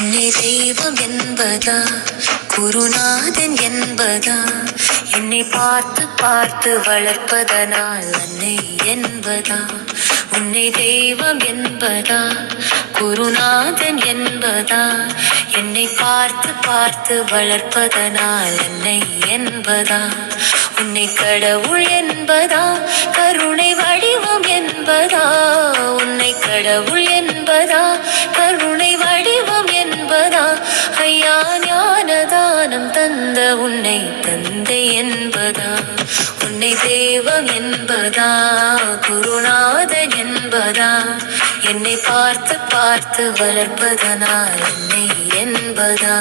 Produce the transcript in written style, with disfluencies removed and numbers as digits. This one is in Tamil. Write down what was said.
என்னை தெய்வம் என்பதா, குருநாதன் என்பதா, என்னை பார்த்து பார்த்து வளர்ப்பதனால் அன்னை என்பதா. உன்னை தெய்வம் என்பதா, குருநாதன் என்பதா, என்னை பார்த்து பார்த்து வளர்ப்பதனால் அன்னை என்பதா. உன்னை கடவுள் என்பதா, கருணை வடிவம் என்பதா. உன்னை கடவுள் என்பதா, கருணை வடிவம் என்பதா. ஐயா ஞானதானம் தந்த உன்னை தந்தை என்பதா. உன்னை தெய்வம் என்பதா, குருநாதன் என்பதா, என்னை பார்த்து பார்த்து வளர்ப்பதனால் என்னை என்பதா.